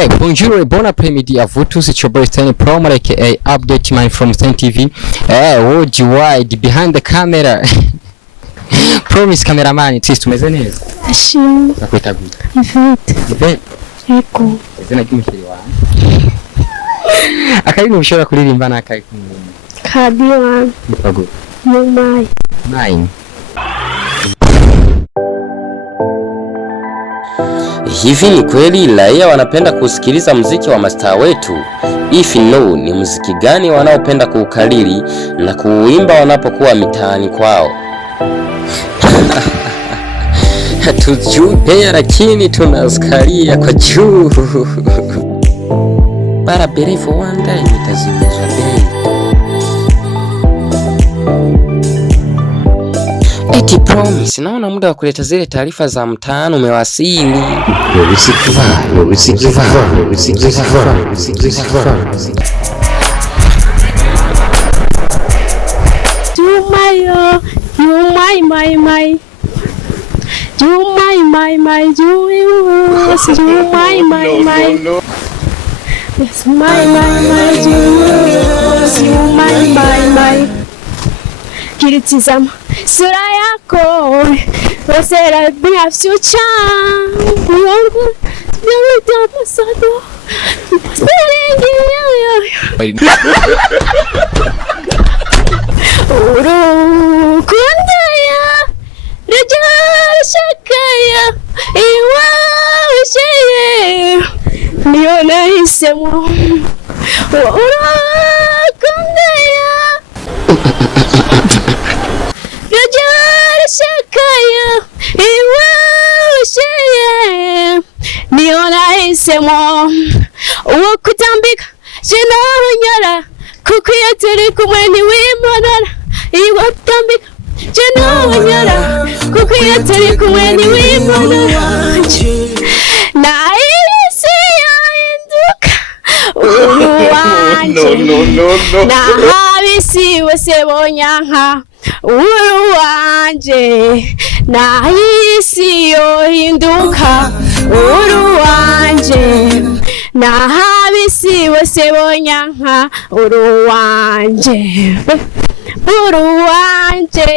Hey, bonjour, bon après-midi à vous tous. It's your boy Sten Promo, aka Update Man from Sten TV. Hey, would you wide behind the camera? Promise cameraman, it's tumeze neza. Ashimwe. Nakwita gute? YVETTE. YVETTE. Yego. Izina ry'umukiri wawe. Akari ushobora kuririmba n'akayi kumwe. Kadiwa. Yego. Wume. 9. Hivi ni kweli raia wanapenda kusikiliza muziki wa mastaa wetu? If no, ni muziki gani wanaopenda kuukariri na kuuimba wanapokuwa mitaani kwao? Hatujui pia lakini tunasikalia kwa juu. Para bere for one day nitazimezwa bei. Eti promise, naona muda wa kuleta zile taarifa za mtaani umewasili. Jumayo, Jumai my my. Jumai my my, Jumai my my. Yes, my Jumai my my. Kilitizama sura yako wasera bila future yangu ndio pasado uru kundaya rejal shakaya iwa sheye niona isemo uru kundaya shakaya iwa sheye niona isemo uwo kutambika jina nyara kukuyatiri kumweni wimonara iwa kutambika jina nyara kukuyatiri kumweni wimonara na ilisi yahinduka uruwanje na habisi wese bonyanka uruwanje na isi yohinduka uruwanje na habisi wese bonyanka uruwanje uruwanje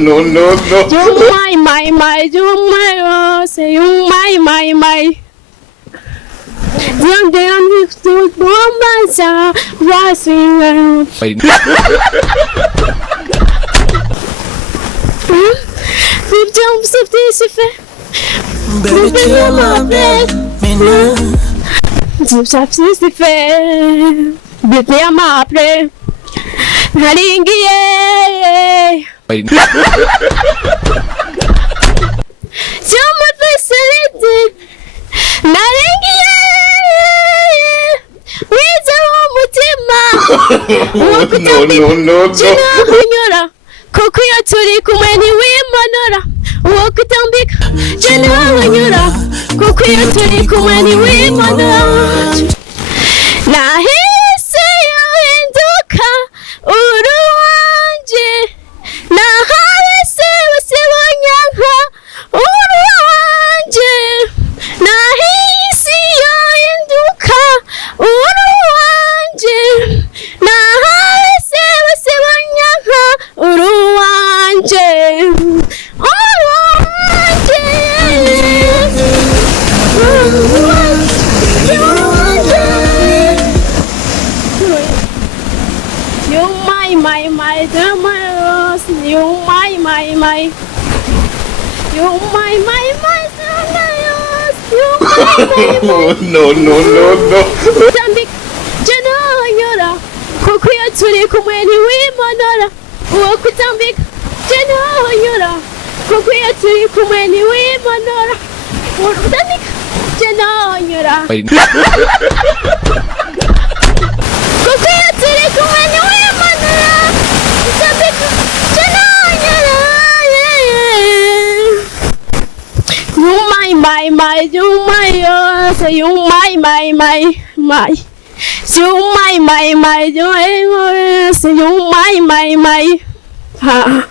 no. You my say you my. Then we stood bomba rising around. We've done something different. Baby, you're my bed. We've done something different. Baby, I'm my bed. Haringiye. Some of us selected. Naringiye. No. Jina kukuya turi kumweni wimonora uwo kutambika jina nyura kukuya turi kumweni wimonora na hisi yahinduka uruwanje na habisi usibonyanka uruwanje na hisi yahinduka uruwanje na habisi usibonyanka uruwanje you my dearest, you my you my No. Jana nyora kukuya turi kumweni wimonora uwo kutambika jana nyora kukuya turi kumweni wimonora uwo kutambika jana nyora kukuya turi kumweni wimonora kutambika jana nyora you my say you my you my say you my ha